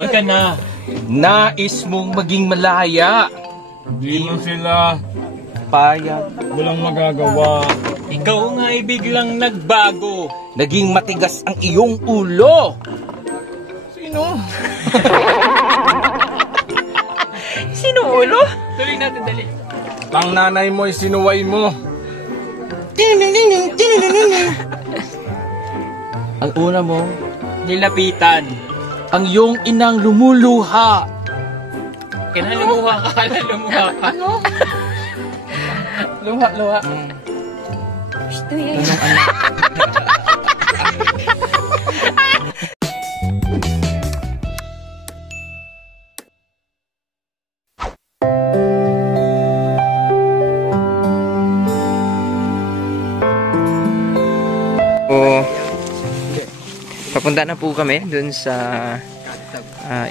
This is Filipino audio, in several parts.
Huwag ka na. Nais mong maging malaya. Hindi mo sila Payag. walang magagawa. Ikaw nga ay biglang nagbago. Naging matigas ang iyong ulo. Sino? Sino ulo? Tuloy natin, dali. Ang nanay mo ay sinuway mo. Ang una mo, nilapitan. Ang iyong inang lumuluha. Kailan lumuha ka? Kailan lumuha ka? Ano? Luha. Gusto yan. Papunta na po kami dun sa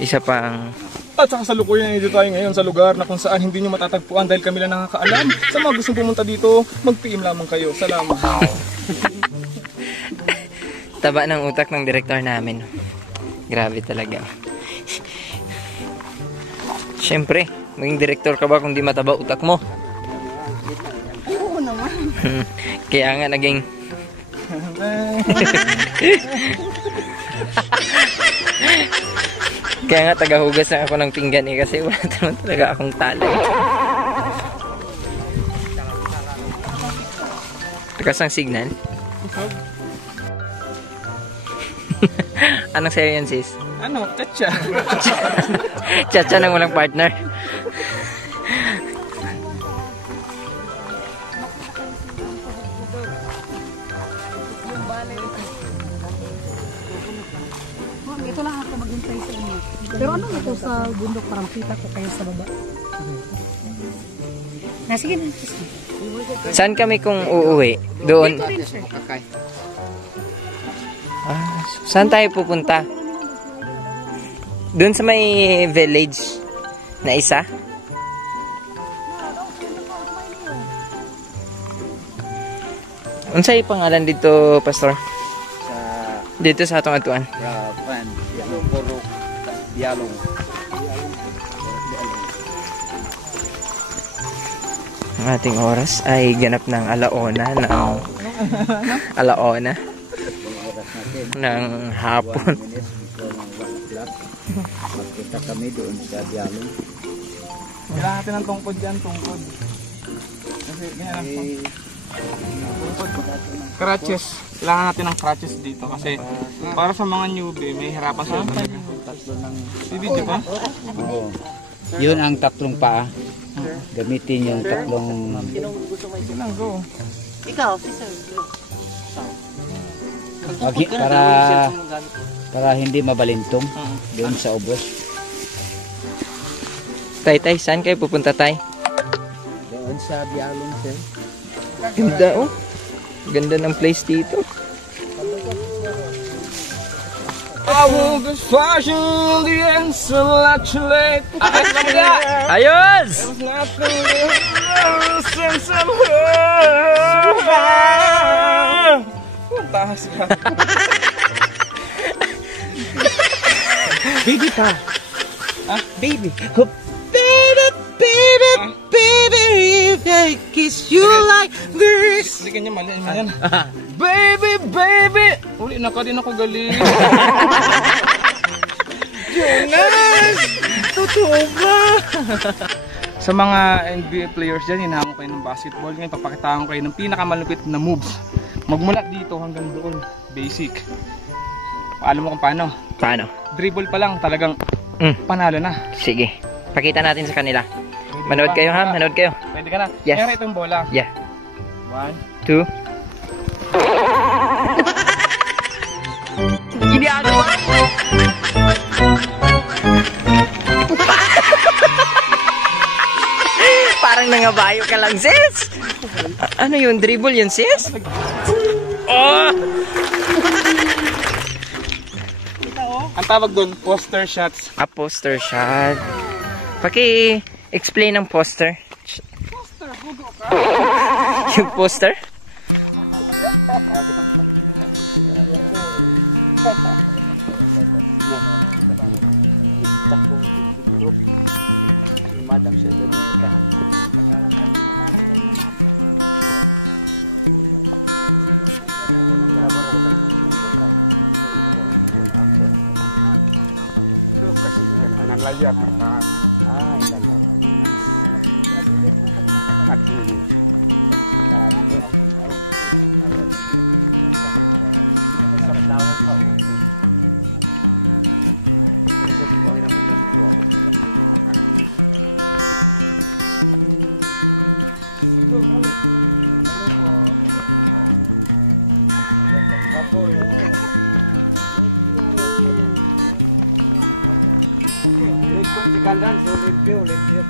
isa pang... At saka sa lukuyan dito tayo ngayon sa lugar na kung saan hindi nyo matatagpuan dahil kami lang nakakaalam. Sa mga gustong pumunta dito, mag-PM lamang kayo. Salamat. Taba ng utak ng direktor namin. Grabe talaga. Siyempre, maging direktor ka ba kung di mataba utak mo? Oo naman. Kaya nga naging... Kaya nga tagahugas na ako ng pinggan kasi wala naman talaga akong talay. Takas ang signal. Anong sa'yo yan, sis? Ano? Chacha. Chacha nang walang partner. Ito lang ako maghintay sa inyo. Pero ano ito sa bundok parang kita ko kayo sa baba. Sige na. Saan kami kung uuwi? Doon. Dito rin, sir. Saan tayo pupunta? Doon sa may village na isa? Unsay pangalan dito, Pastor? Dito sa atong atuan. Puro dialog. Ang ating oras ay ganap ng alaona ng hapon. Magkita kami doon sa dialog. Kailangan natin ng tungkod dyan, tungkod. Kasi ganyan lang. Crutches. Kailangan natin ng crutches dito kasi para sa mga newbie, may hirapan sila talaga. Video ba? Oo. Yun ang tatlong paa. Gamitin yung tatlong... Go. Ikaw, officer. Para hindi mabalintong doon sa ubos. Tay, saan kayo pupunta, tay? Doon sa Bialong, sir. Ganda, oh. Ganda ng place dito. I will be flashing the answer late. Ayos! There's nothing since I'm here. Tahas ka. Baby pa. Baby. Baby, if I kiss you like this. Hindi kanya mali. Baby. Uli na ka din ako galing. Jonas! Totoo ba? Sa mga NBA players dyan, hinahamon kayo ng basketball. Ngayon, papakitaan ko kayo ng pinakamalupit na moves. Magmula dito hanggang doon. Basic. Alam mo kung paano? Paano? Dribble pa lang, talagang panalo na. Sige. Pakita natin sa kanila. Manood kayo, ha? Manood kayo. Pwede ka na? Yes. Kaya itong bola. Yeah. 1, 2. Ginagawa! Parang nangabayo ka lang, sis! Ano yun? Dribble yun, sis? Oh! ang tawag doon, poster shots. Poster shot. Paki-explain ang poster. Poster, hugo ka. Yung poster? Madam siya doon sa tahan. Kasi nanlayat na nanlayat. Makinig. Limpyo.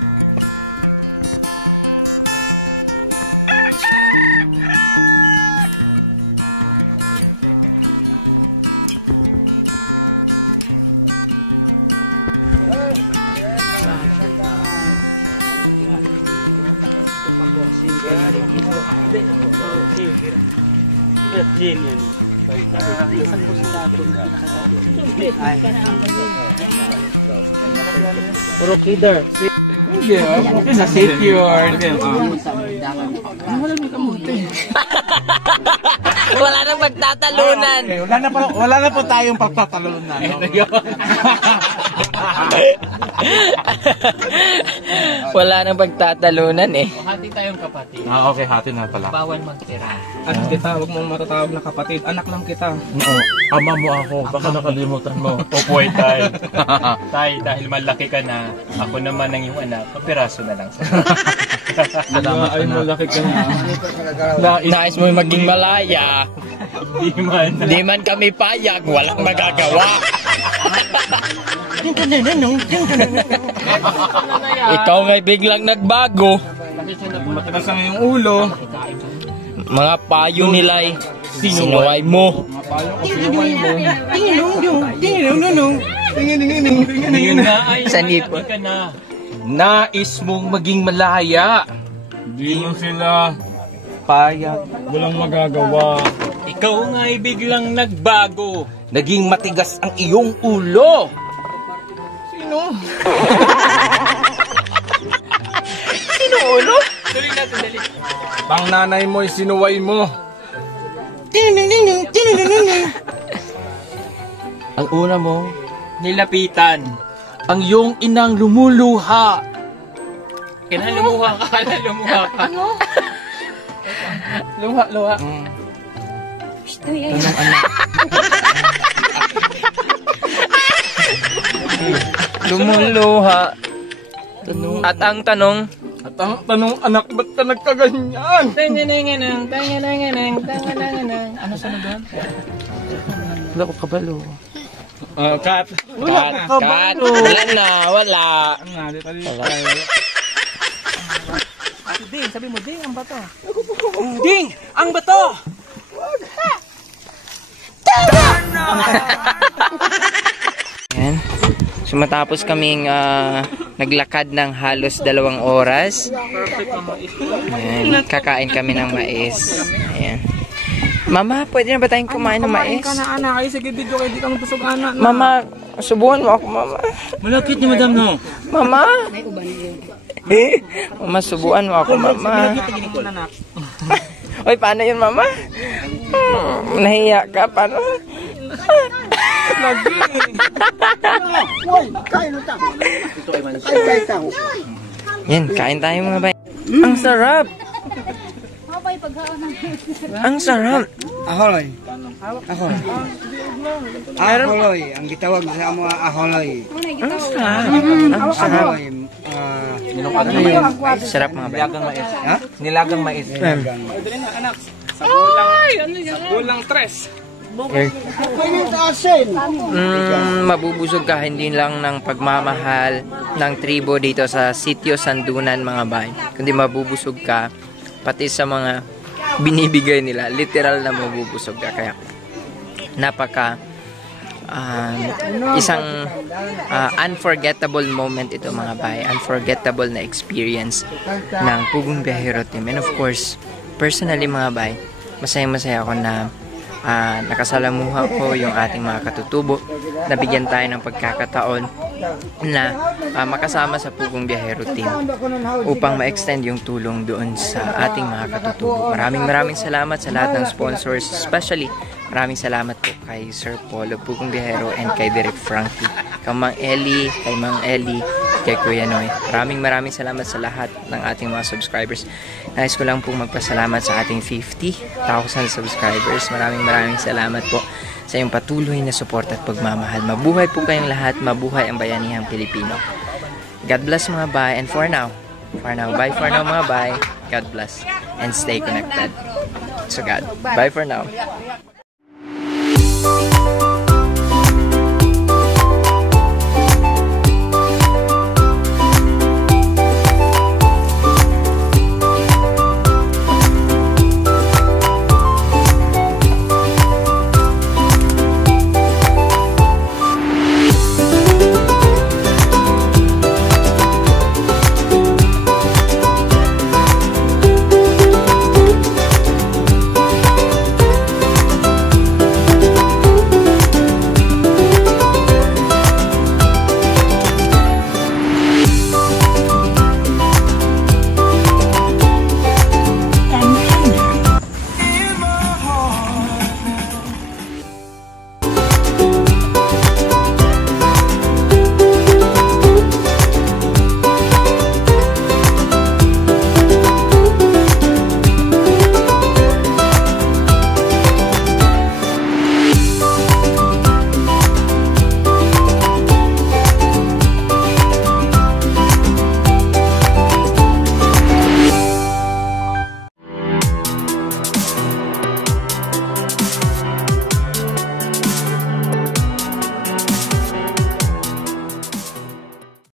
Puro kidder. Yeah, it's a secure. Wala nang magtatalunan. Wala na po tayong pagtatalunan. Wala nang pagtatalunan eh. Hati tayong kapatid. Okay, hati na pala. Bawal magtira. Anak kita, huwag mong matatawag na kapatid. Anak lang kita. Oo. Ama mo ako. Baka nakalimutan mo. Opoy, tay. Tay, dahil malaki ka na, ako naman ang iyong anak. Kapiraso na lang sa Salamat ay malaki ka na. Nais mo maging malaya. Di man. Kami payag. Walang magagawa. Ikaw nga'y biglang nagbago. Matigas ang iyong ulo. Mga payo nila'y sinuway mo. Yun nga ay Sanipon. malaki ka na. Nais mong maging malaya. Di mo sila payag. Walang magagawa. Ikaw nga ay biglang nagbago. Naging matigas ang iyong ulo. Sino? Sino ulo? Tuloy natin, dali. Pang nanay mo'y sinuway mo. Ang una mo, nilapitan. Ang iyong inang lumuluha. Kailan lumuha ka? Ano? Luha. Lumuluha. At ang tanong, At ang tanong, anak, ba't ka nagkaganyan? Ano sa nagan? Wala ko kabalo. Kat. cut. Wala na, wala. Ding, sabi mo, Ding, ang bato. Ding! Ang bato! Yan. So matapos kaming naglakad ng halos 2 oras. Ayan, kakain kami ng mais. Ayan. Mama, pwede na ba tayong kumain ng mais? Ka na, anak. Ay, sige, video kayo. Di kang busog, anak. Mama, subuhan mo ako, mama. Malakit ni madam no. Mama? Mama, subuhan mo ako, mama. Oy, paano yun, mama? Nahiya ka, paano? Yan, kain tayo mga bay. Ang sarap! Ang sarap! Aholoy. Aholoy. Ang gitawag sa mga aholoy. Ang sarap! Ang sarap! Aholoy. Sarap mga bay. Nilagang mais. Ha? Nilagang mais. Anak. Kulang tres. Mabubusog ka hindi lang ng pagmamahal ng tribo dito sa sitio Sandunan mga bay, kundi mabubusog ka pati sa mga binibigay nila, literal na mabubusog ka. Kaya napaka isang unforgettable moment ito mga bay, unforgettable na experience ng Pugong Biyahero Team. And of course, personally mga bay, masaya-masaya ako na nakasalamuha ko yung ating mga katutubo, nabigyan tayo ng pagkakataon na makasama sa Pugong Biyahero Team upang ma-extend yung tulong doon sa ating mga katutubo. Maraming salamat sa lahat ng sponsors, especially maraming salamat po kay Sir Paul of Pugong Biyahero and kay Direk Frankie, kay Mang Eli, kay Mang Eli, kay Kuya Noy. Maraming salamat sa lahat ng ating mga subscribers. Nais ko lang pong magpasalamat sa ating 50,000 subscribers. Maraming salamat po sa iyong patuloy na support at pagmamahal. Mabuhay po kayong lahat, mabuhay ang bayanihang Pilipino. God bless mga bay, and for now, bye for now mga bay. God bless and stay connected to God. Bye for now.